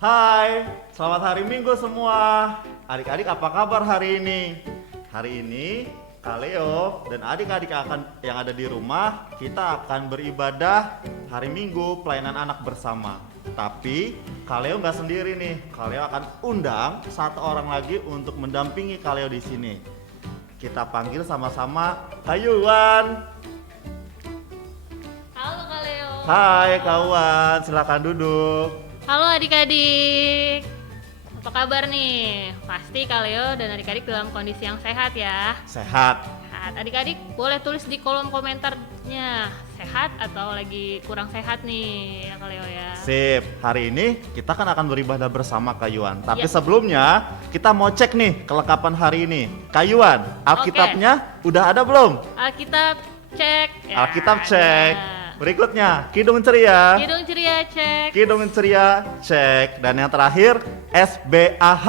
Hai, selamat hari Minggu semua. Adik-adik apa kabar hari ini? Hari ini Kak Leo dan adik-adik yang ada di rumah, kita akan beribadah hari Minggu pelayanan anak bersama. Tapi Kak Leo nggak sendiri nih. Kak Leo akan undang satu orang lagi untuk mendampingi Kak Leo di sini. Kita panggil sama-sama Kak Yuan. Halo Kak Leo. Hai Kak Yuan, silakan duduk. Halo adik-adik. Apa kabar nih? Pasti Kak Leo dan adik-adik dalam kondisi yang sehat ya. Sehat. Sehat. Adik-adik boleh tulis di kolom komentarnya sehat atau lagi kurang sehat nih ya Kak Leo ya. Sip, hari ini kita akan beribadah bersama Kak Yuan. Tapi Iya. sebelumnya kita mau cek nih kelengkapan hari ini. Kak Yuan, Alkitabnya udah ada belum? Alkitab cek. Ya, Alkitab cek. ada. Berikutnya, Kidung Ceria. Kidung ceria cek. Kidung Ceria cek. Dan yang terakhir, SBAH.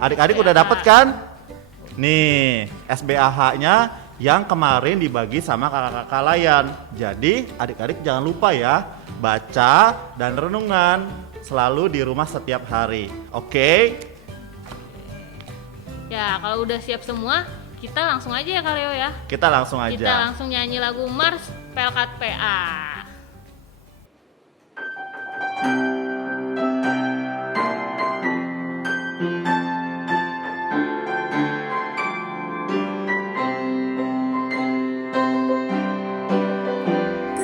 Adik-adik udah dapet kan? Nih, SBAH-nya yang kemarin dibagi sama kakak-kakak layan. Jadi adik-adik jangan lupa ya, baca dan renungan selalu di rumah setiap hari. Oke? Ya, kalau udah siap semua, kita langsung aja ya Kak Leo ya. Kita langsung Kita aja. langsung nyanyi lagu Mars Pelkat PA.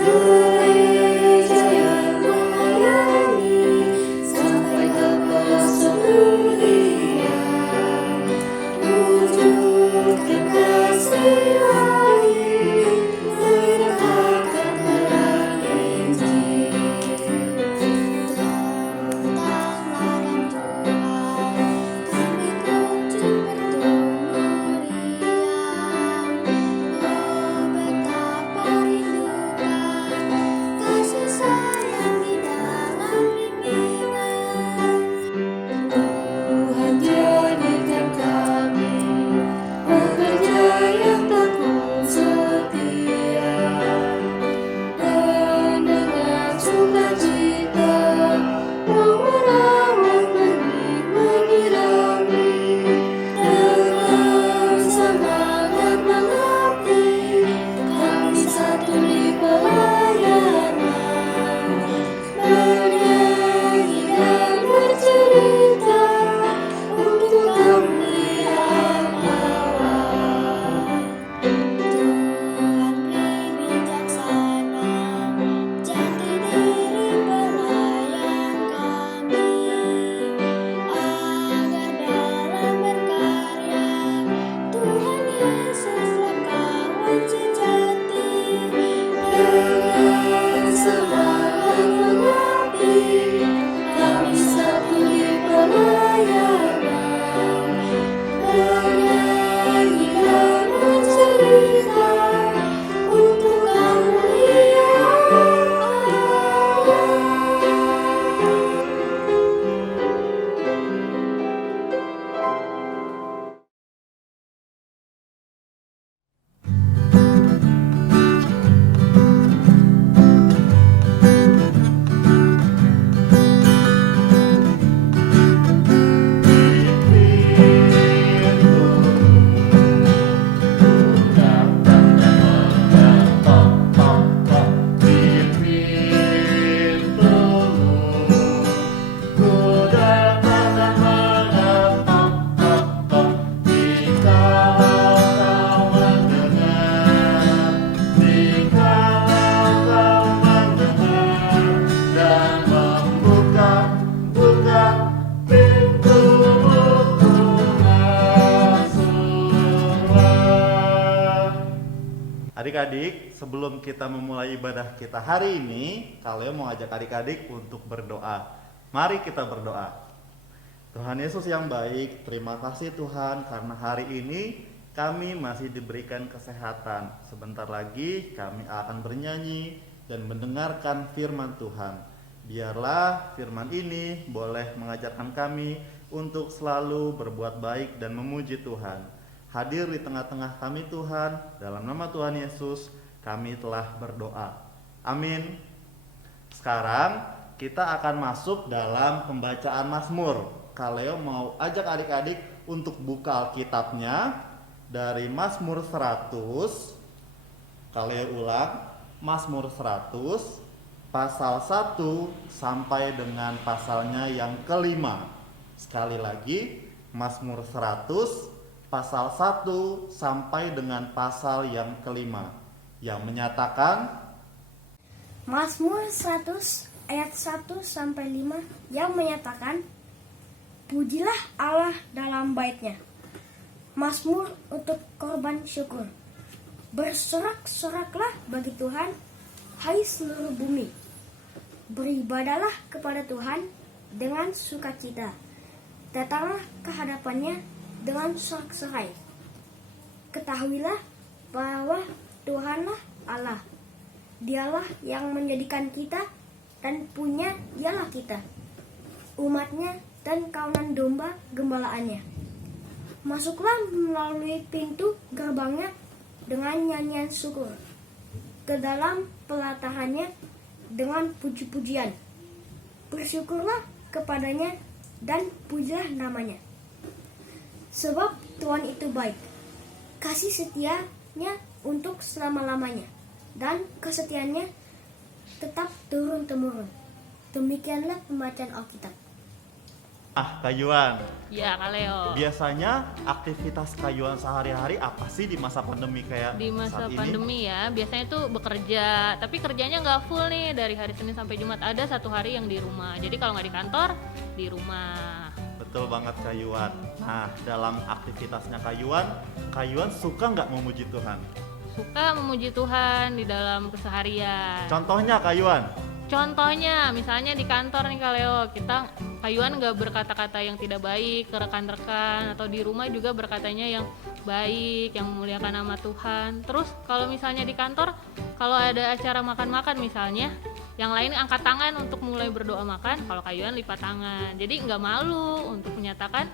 Gereja yang melayani sampai ke pelosok dunia, wujudkan kasih ilahi, menyatakan terang Injil. Terbentang ladang Tuhan, kami kunjung bertemu meriah. Oh betapa rindukan kasih sayang di dalam bimbingan. Tuhan jadikan kami pekerja yang tekun setia, dan dengan sukacita mau merawat benih menyirami, dengan semangat mengabdi kami satu di pelayanan, bernyanyi dan bercerita untuk kemuliaan Allah. Tuhan bijaksana, jati diri pelayan kami, agar dalam berkarya Tuhan Yesuslah kawan sejati, dengan semangat mengabdi kami satu di pelayanan, bernyanyi dan bercerita untuk kemuliaan Allah. Adik-adik, sebelum kita memulai ibadah kita hari ini, kalian mau ajak adik-adik untuk berdoa. Mari kita berdoa. Tuhan Yesus yang baik, terima kasih Tuhan karena hari ini kami masih diberikan kesehatan. Sebentar lagi kami akan bernyanyi dan mendengarkan firman Tuhan. Biarlah firman ini boleh mengajarkan kami untuk selalu berbuat baik dan memuji Tuhan. Hadir di tengah-tengah kami Tuhan, dalam nama Tuhan Yesus kami telah berdoa. Amin. Sekarang kita akan masuk dalam pembacaan Mazmur. Kaleo mau ajak adik-adik untuk buka Alkitabnya dari Mazmur 100. Kaleo ulang, Mazmur 100 pasal 1 sampai dengan pasalnya yang kelima. Sekali lagi, Mazmur 100 pasal 1 sampai dengan pasal yang kelima, yang menyatakan Mazmur 100 ayat 1 sampai 5 yang menyatakan, pujilah Allah dalam baitnya. Mazmur untuk korban syukur. Bersorak-soraklah bagi Tuhan, hai seluruh bumi. Beribadahlah kepada Tuhan dengan sukacita. Datanglah ke hadapannya dengan sorak-sorai. Ketahuilah bahwa Tuhanlah Allah. Dialah yang menjadikan kita dan punya dialah kita, umatnya dan kawanan domba gembalaannya. Masuklah melalui pintu gerbangnya dengan nyanyian syukur, ke dalam pelatahannya dengan puji-pujian. Bersyukurlah kepadanya dan pujilah namanya. Sebab Tuhan itu baik, kasih setianya untuk selama-lamanya, dan kesetiaannya tetap turun-temurun. Demikianlah pembacaan Alkitab. Kayuan. Ya, Kaleo. Biasanya aktivitas Kayuan sehari-hari apa sih di masa pandemi kayak Di masa saat ini? pandemi ya, biasanya tuh bekerja, tapi kerjanya nggak full nih dari hari Senin sampai Jumat. Ada satu hari yang di rumah. Jadi kalau nggak di kantor, di rumah. Betul banget Kayuan. Nah, dalam aktivitasnya Kayuan suka nggak memuji Tuhan? Suka memuji Tuhan di dalam keseharian. Contohnya Kayuan. Contohnya, misalnya di kantor nih Kaleo, kita Kayuan nggak berkata-kata yang tidak baik ke rekan-rekan, atau di rumah juga berkatanya yang baik, yang memuliakan nama Tuhan. Terus kalau misalnya di kantor, kalau ada acara makan-makan misalnya, yang lain angkat tangan untuk mulai berdoa makan, kalau Kayuan lipat tangan. Jadi nggak malu untuk menyatakan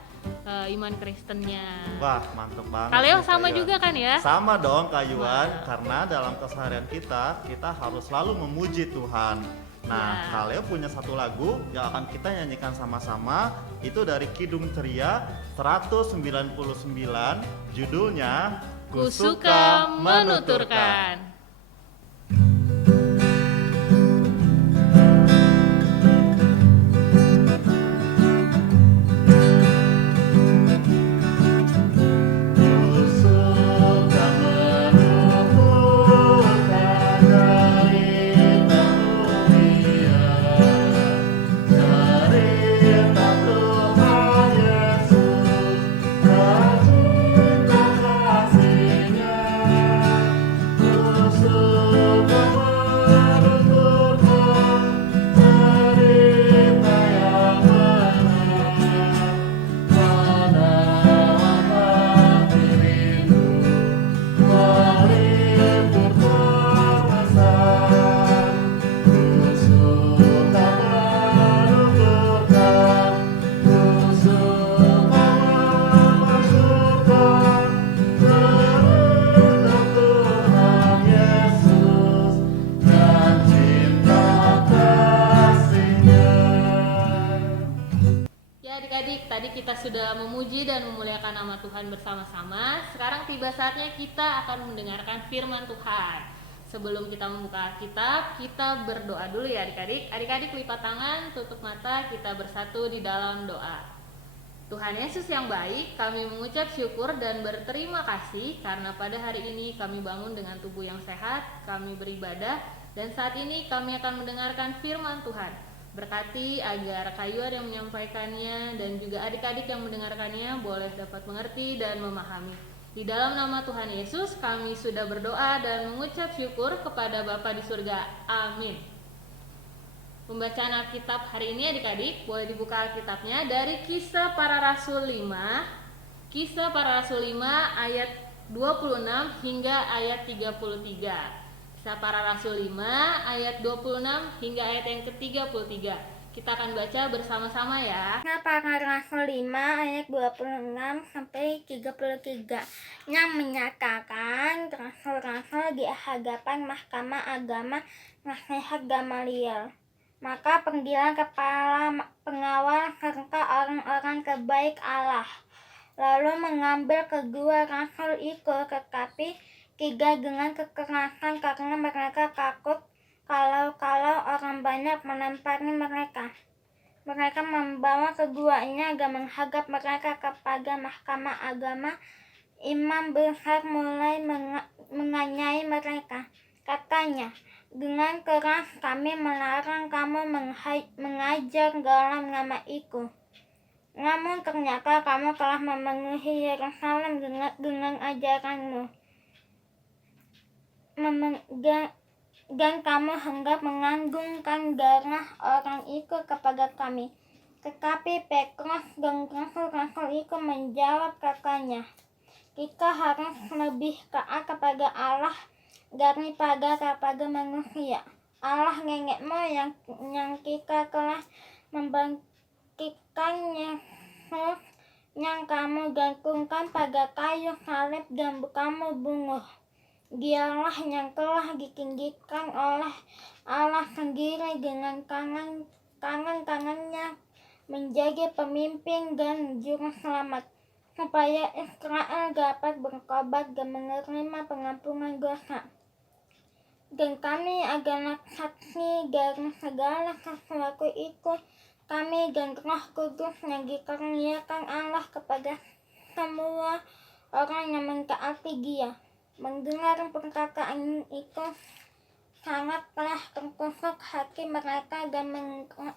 iman Kristennya. Wah, mantep banget. Kaleo nih, sama Kayuan. juga kan ya? Sama dong Kayuan, Wah. karena dalam keseharian kita harus selalu memuji Tuhan. Nah, Ya. Kaleo punya satu lagu yang akan kita nyanyikan sama-sama. Itu dari Kidung Ceria 199, judulnya Ku suka menuturkan. Ya adik-adik, tadi kita sudah memuji dan memuliakan nama Tuhan bersama-sama. Sekarang tiba saatnya kita akan mendengarkan firman Tuhan. Sebelum kita membuka Alkitab, kita berdoa dulu ya adik-adik. Adik-adik lipat tangan, tutup mata, kita bersatu di dalam doa. Tuhan Yesus yang baik, kami mengucap syukur dan berterima kasih karena pada hari ini kami bangun dengan tubuh yang sehat, kami beribadah, dan saat ini kami akan mendengarkan firman Tuhan. Berkati agar Kayuan yang menyampaikannya dan juga adik-adik yang mendengarkannya boleh dapat mengerti dan memahami. Di dalam nama Tuhan Yesus kami sudah berdoa dan mengucap syukur kepada Bapa di surga. Amin. Pembacaan Alkitab hari ini adik-adik boleh dibuka Alkitabnya dari Kisah Para Rasul 5. Kisah Para Rasul 5 ayat 26 hingga ayat 33. Kisah Para Rasul 5 ayat 26 hingga ayat yang ke-33. Kita akan baca bersama-sama ya. Nah, Para Rasul 5 ayat 26 sampai 33 yang menyatakan rasul-rasul di hadapan Mahkamah Agama Nasihat Gamaliel. Maka panggilan kepala pengawal serta orang-orang terbaik Allah, lalu mengambil kedua rasul itu, tetapi tidak dengan kekerasan karena mereka takut kalau orang banyak menampari mereka. Mereka membawa keduanya dan menghadap mereka kepada mahkamah agama. Imam besar mulai menanyai mereka. Katanya, dengan keras kami melarang kamu mengajar dalam nama itu. Namun ternyata kamu telah memenuhi Yerusalem dengan ajaranmu. Dan kamu hendak menganggungkan darah orang itu kepada kami. Tetapi Petrus dan rasul-rasul itu menjawab katanya, kita harus lebih taat kepada Allah daripada kepada manusia. Allah nenek moyang yang kita telah membangkitkan Yesus yang kamu gantungkan pada kayu salib dan kamu bunuh. Dialah yang telah ditinggikan oleh Allah sendiri dengan tangan-tangannya menjadi pemimpin dan juru selamat, supaya Israel dapat bertobat dan menerima pengampunan dosa. Dan kami adalah saksi dari segala sesuatu itu, kami dan Roh Kudus yang dikaruniakan Allah kepada semua orang yang mentaati Dia. Mendengar perkataan itu, sangatlah tertusuk hati mereka dan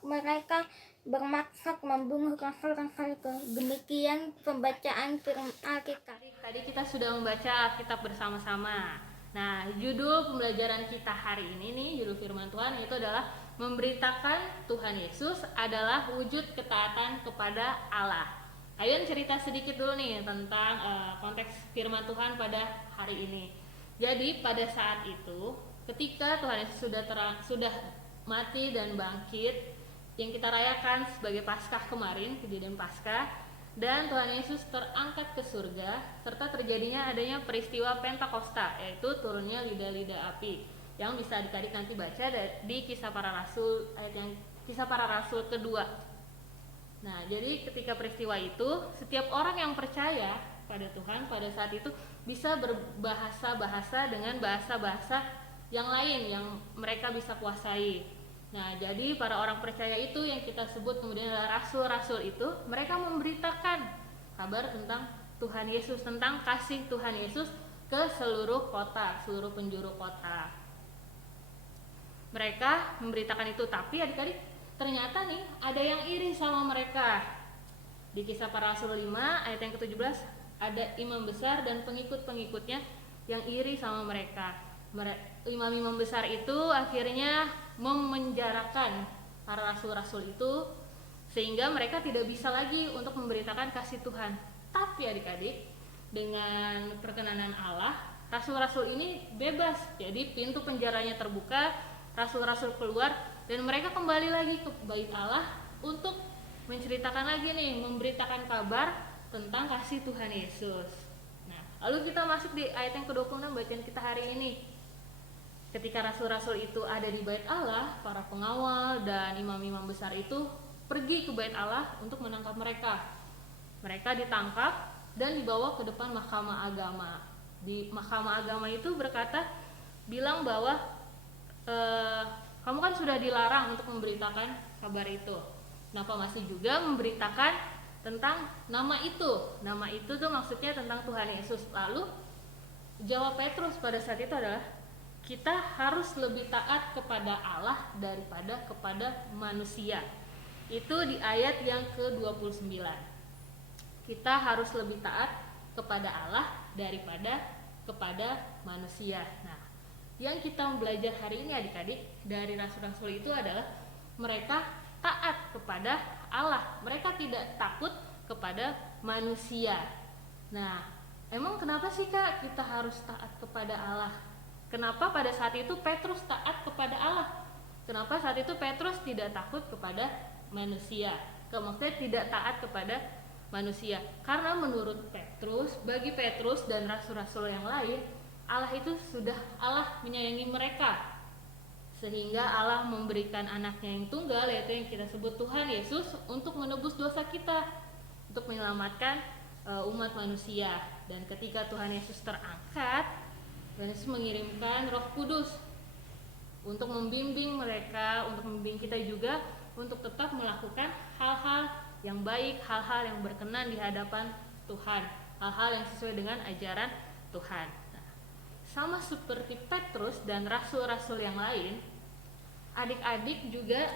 mereka bermaksud membunuh rasul-rasul itu. Demikian pembacaan firman Alkitab. Tadi kita sudah membaca Alkitab bersama-sama. Nah, judul pembelajaran kita hari ini nih, judul firman Tuhan itu adalah memberitakan Tuhan Yesus adalah wujud ketaatan kepada Allah. Ayo cerita sedikit dulu nih tentang konteks firman Tuhan pada hari ini. Jadi pada saat itu, ketika Tuhan Yesus sudah mati dan bangkit, yang kita rayakan sebagai Paskah kemarin, kejadian Paskah, dan Tuhan Yesus terangkat ke surga, serta terjadinya adanya peristiwa Pentakosta, yaitu turunnya lidah-lidah api, yang bisa adik-adik nanti baca di Kisah Para Rasul, ayat yang Kisah Para Rasul kedua. Nah, jadi ketika peristiwa itu, setiap orang yang percaya pada Tuhan pada saat itu bisa berbahasa-bahasa dengan bahasa-bahasa yang lain yang mereka bisa kuasai. Nah, jadi para orang percaya itu yang kita sebut kemudian adalah rasul-rasul itu, mereka memberitakan kabar tentang Tuhan Yesus, tentang kasih Tuhan Yesus ke seluruh kota, seluruh penjuru kota. Mereka memberitakan itu, tapi adik-adik ternyata nih ada yang iri sama mereka. Di Kisah Para Rasul 5 ayat yang ke-17 ada imam besar dan pengikut-pengikutnya yang iri sama mereka. Imam-imam besar itu akhirnya memenjarakan para rasul-rasul itu sehingga mereka tidak bisa lagi untuk memberitakan kasih Tuhan. Tapi adik-adik, dengan perkenanan Allah, rasul-rasul ini bebas. Jadi pintu penjaranya terbuka, rasul-rasul keluar dan mereka kembali lagi ke bait Allah untuk menceritakan lagi nih, memberitakan kabar tentang kasih Tuhan Yesus. Nah, lalu kita masuk di ayat yang ke-26 bacaan kita hari ini. Ketika rasul-rasul itu ada di bait Allah, para pengawal dan imam-imam besar itu pergi ke bait Allah untuk menangkap mereka. Mereka ditangkap dan dibawa ke depan mahkamah agama. Di mahkamah agama itu bilang bahwa kamu kan sudah dilarang untuk memberitakan kabar itu. Kenapa masih juga memberitakan tentang nama itu? Nama itu tuh maksudnya tentang Tuhan Yesus. Lalu jawab Petrus pada saat itu adalah, kita harus lebih taat kepada Allah daripada kepada manusia. Itu di ayat yang ke-29. Kita harus lebih taat kepada Allah daripada kepada manusia. Nah, yang kita belajar hari ini adik-adik dari rasul-rasul itu adalah mereka taat kepada Allah. Mereka tidak takut kepada manusia. Nah, emang kenapa sih Kak kita harus taat kepada Allah? Kenapa pada saat itu Petrus taat kepada Allah? Kenapa saat itu Petrus tidak takut kepada manusia? Maksudnya tidak taat kepada manusia. Karena menurut Petrus, bagi Petrus dan rasul-rasul yang lain, Allah itu Allah menyayangi mereka sehingga Allah memberikan anaknya yang tunggal, yaitu yang kita sebut Tuhan Yesus, untuk menebus dosa kita, untuk menyelamatkan umat manusia. Dan ketika Tuhan Yesus terangkat, Tuhan Yesus mengirimkan Roh Kudus untuk membimbing mereka, untuk membimbing kita juga untuk tetap melakukan hal-hal yang baik, hal-hal yang berkenan di hadapan Tuhan, hal-hal yang sesuai dengan ajaran Tuhan. Nah, sama seperti Petrus dan rasul-rasul yang lain, adik-adik juga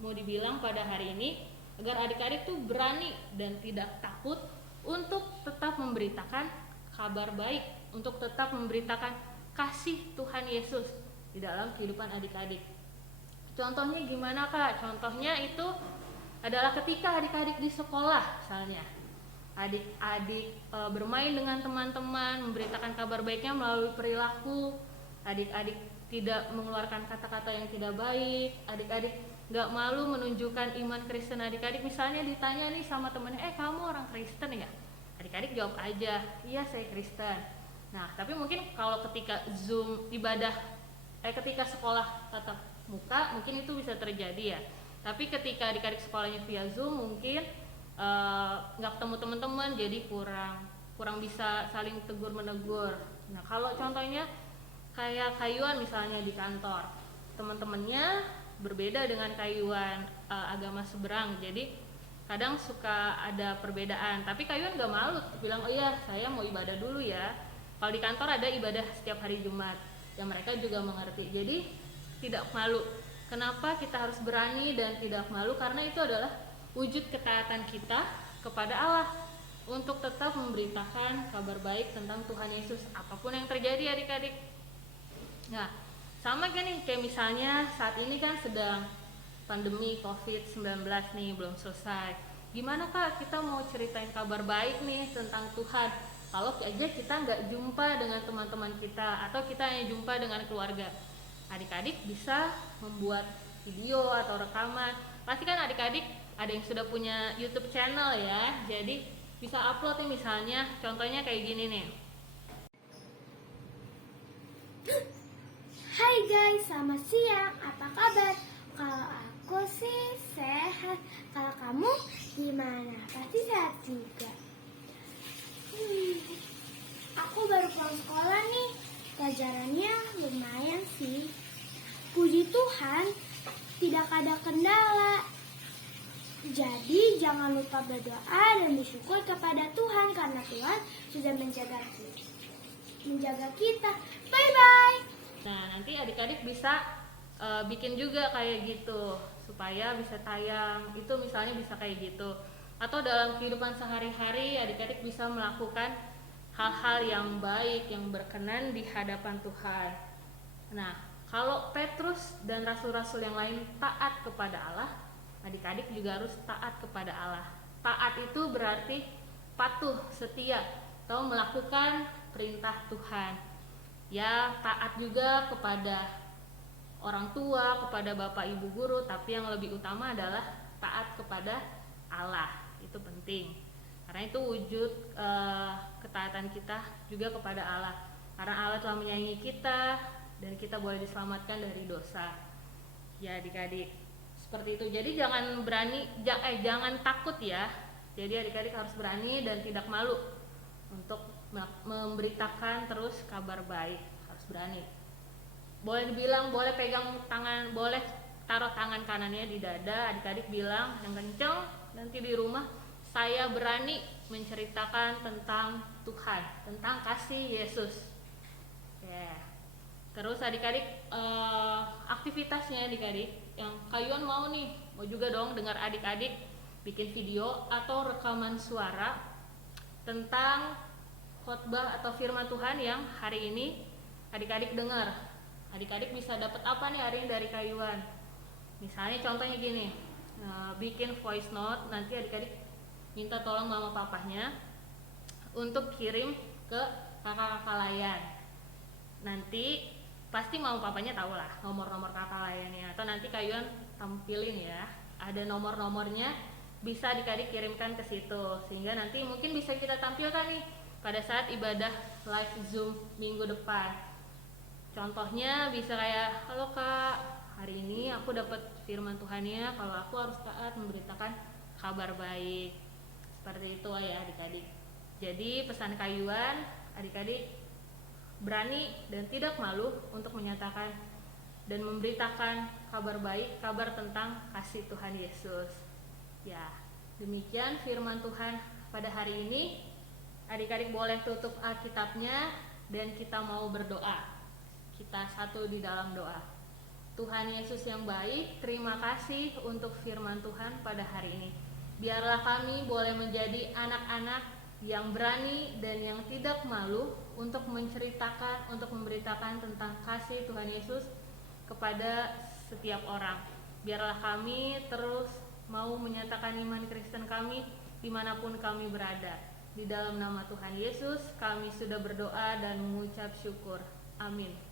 mau dibilang pada hari ini agar adik-adik tuh berani dan tidak takut untuk tetap memberitakan kabar baik, untuk tetap memberitakan kasih Tuhan Yesus di dalam kehidupan adik-adik. Contohnya gimana Kak? Contohnya itu adalah ketika adik-adik di sekolah misalnya. Adik-adik bermain dengan teman-teman, memberitakan kabar baiknya melalui perilaku. Adik-adik tidak mengeluarkan kata-kata yang tidak baik. Adik-adik gak malu menunjukkan iman Kristen adik-adik. Misalnya ditanya nih sama temennya, kamu orang Kristen ya? Adik-adik jawab aja, iya saya Kristen. Nah, tapi mungkin kalau ketika Zoom ibadah, ketika sekolah tatap muka, mungkin itu bisa terjadi ya. Tapi ketika adik-adik sekolahnya via Zoom, mungkin nggak ketemu teman-teman, jadi kurang bisa saling tegur menegur. Nah, kalau contohnya kayak Kayuan misalnya di kantor, teman-temannya berbeda dengan Kayuan agama seberang, jadi kadang suka ada perbedaan. Tapi Kayuan nggak malu bilang, oh iya saya mau ibadah dulu ya. Kalau di kantor ada ibadah setiap hari Jumat, yang mereka juga mengerti. Jadi tidak malu. Kenapa kita harus berani dan tidak malu? Karena itu adalah wujud ketaatan kita kepada Allah untuk tetap memberitakan kabar baik tentang Tuhan Yesus apapun yang terjadi adik-adik. Nah, sama kan nih kayak misalnya saat ini kan sedang pandemi COVID-19 nih, belum selesai. Gimana Kak kita mau ceritain kabar baik nih tentang Tuhan kalau aja kita nggak jumpa dengan teman-teman kita atau kita hanya jumpa dengan keluarga? Adik-adik bisa membuat video atau rekaman. Pasti kan adik-adik ada yang sudah punya YouTube channel ya, jadi bisa upload nih, misalnya contohnya kayak gini nih. Hai guys, selamat siang. Apa kabar? Kalau aku sih sehat. Kalau kamu gimana? Pasti sehat juga. Aku baru pulang sekolah nih. Pelajarannya lumayan sih. Puji Tuhan, tidak ada kendala. Jadi jangan lupa berdoa dan bersyukur kepada Tuhan karena Tuhan sudah menjaga kita. Bye bye. Nah, nanti adik-adik bisa bikin juga kayak gitu supaya bisa tayang. Itu misalnya bisa kayak gitu. Atau dalam kehidupan sehari-hari adik-adik bisa melakukan hal-hal yang baik, yang berkenan di hadapan Tuhan. Nah, kalau Petrus dan rasul-rasul yang lain taat kepada Allah, adik-adik juga harus taat kepada Allah. Taat itu berarti patuh, setia, atau melakukan perintah Tuhan. Ya, taat juga kepada orang tua, kepada bapak ibu guru, tapi yang lebih utama adalah taat kepada Allah. Itu penting. Karena itu wujud ketaatan kita juga kepada Allah. Karena Allah telah menyayangi kita dan kita boleh diselamatkan dari dosa. Ya, adik-adik, seperti itu. Jadi jangan takut ya. Jadi adik-adik harus berani dan tidak malu untuk memberitakan terus kabar baik. Harus berani. Boleh dibilang, boleh pegang tangan, boleh taruh tangan kanannya di dada. Adik-adik bilang yang kenceng nanti di rumah, saya berani menceritakan tentang Tuhan, tentang kasih Yesus. Terus adik-adik aktivitasnya adik-adik yang Kayuan mau juga dong dengar adik-adik bikin video atau rekaman suara tentang khotbah atau firman Tuhan yang hari ini adik-adik dengar. Adik-adik bisa dapat apa nih hari ini dari Kayuan? Misalnya contohnya gini, bikin voice note, nanti adik-adik minta tolong mama papahnya untuk kirim ke kakak-kakak layan. Nanti pasti mama papanya tahu lah nomor-nomor kakak layannya, atau nanti Kayuan tampilin ya, ada nomor-nomornya, bisa adik-adik kirimkan ke situ, sehingga nanti mungkin bisa kita tampilkan nih pada saat ibadah live Zoom minggu depan. Contohnya bisa kayak, halo kak, hari ini aku dapat firman Tuhannya kalau aku harus taat memberitakan kabar baik. Seperti itu ya adik-adik. Jadi pesan Kayuan, adik-adik berani dan tidak malu untuk menyatakan dan memberitakan kabar baik, kabar tentang kasih Tuhan Yesus. Ya, demikian firman Tuhan pada hari ini. Adik-adik boleh tutup Alkitabnya dan kita mau berdoa. Kita satu di dalam doa. Tuhan Yesus yang baik, terima kasih untuk firman Tuhan pada hari ini. Biarlah kami boleh menjadi anak-anak yang berani dan yang tidak malu untuk menceritakan, untuk memberitakan tentang kasih Tuhan Yesus kepada setiap orang. Biarlah kami terus mau menyatakan iman Kristen kami dimanapun kami berada. Di dalam nama Tuhan Yesus kami sudah berdoa dan mengucap syukur. Amin.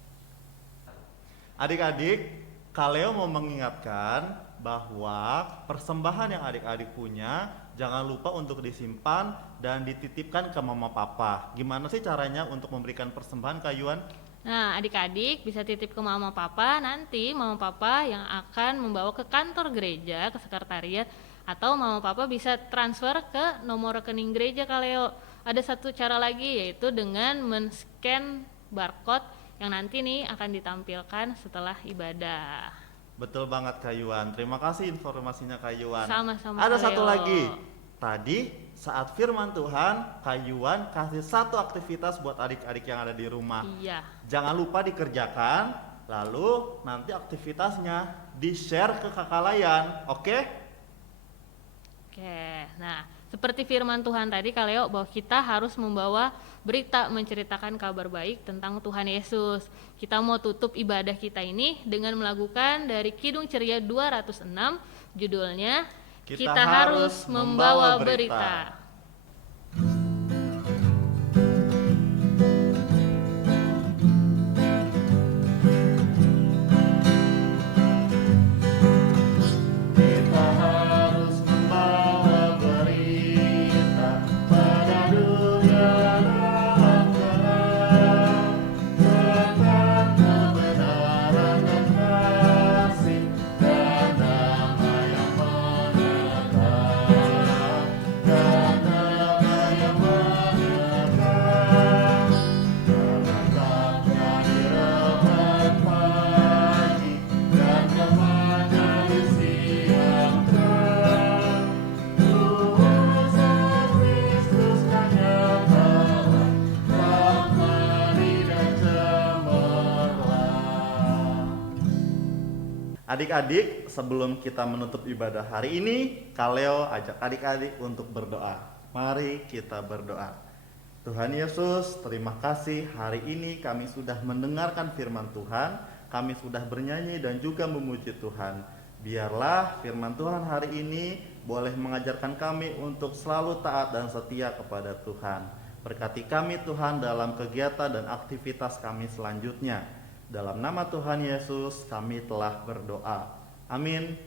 Adik-adik, Kaleo mau mengingatkan bahwa persembahan yang adik-adik punya jangan lupa untuk disimpan dan dititipkan ke mama papa. Gimana sih caranya untuk memberikan persembahan, Kayuan? Nah, adik-adik bisa titip ke mama papa, nanti mama papa yang akan membawa ke kantor gereja, ke sekretariat, atau mama papa bisa transfer ke nomor rekening gereja Kaleo. Ada satu cara lagi, yaitu dengan men-scan barcode yang nanti nih akan ditampilkan setelah ibadah. Betul banget Kayuan. Terima kasih informasinya Kayuan. Sama-sama, Ada Kaleo. satu lagi. Tadi saat firman Tuhan, Kayuan kasih satu aktivitas buat adik-adik yang ada di rumah. Iya. Jangan lupa dikerjakan, lalu nanti aktivitasnya di-share ke kakak layan, oke? Oke, nah seperti firman Tuhan tadi Kaleo, bahwa kita harus membawa berita menceritakan kabar baik tentang Tuhan Yesus. Kita mau tutup ibadah kita ini dengan melakukan dari Kidung Ceria 206, judulnya Kita harus membawa berita. Kita harus membawa berita pada dunia dalam gelap tentang kebenaran dan kasih dan nama yang menetap dan nama yang menetap menetapnya di rehat pagi dan kemana di siang terang. Kuasa Kristus kan nyatakan kemari dan cemerlang. Adik-adik, sebelum kita menutup ibadah hari ini, Kaleo ajak adik-adik untuk berdoa. Mari kita berdoa. Tuhan Yesus, terima kasih hari ini kami sudah mendengarkan firman Tuhan, kami sudah bernyanyi dan juga memuji Tuhan. Biarlah firman Tuhan hari ini boleh mengajarkan kami untuk selalu taat dan setia kepada Tuhan. Berkati kami Tuhan dalam kegiatan dan aktivitas kami selanjutnya. Dalam nama Tuhan Yesus kami telah berdoa. Amin.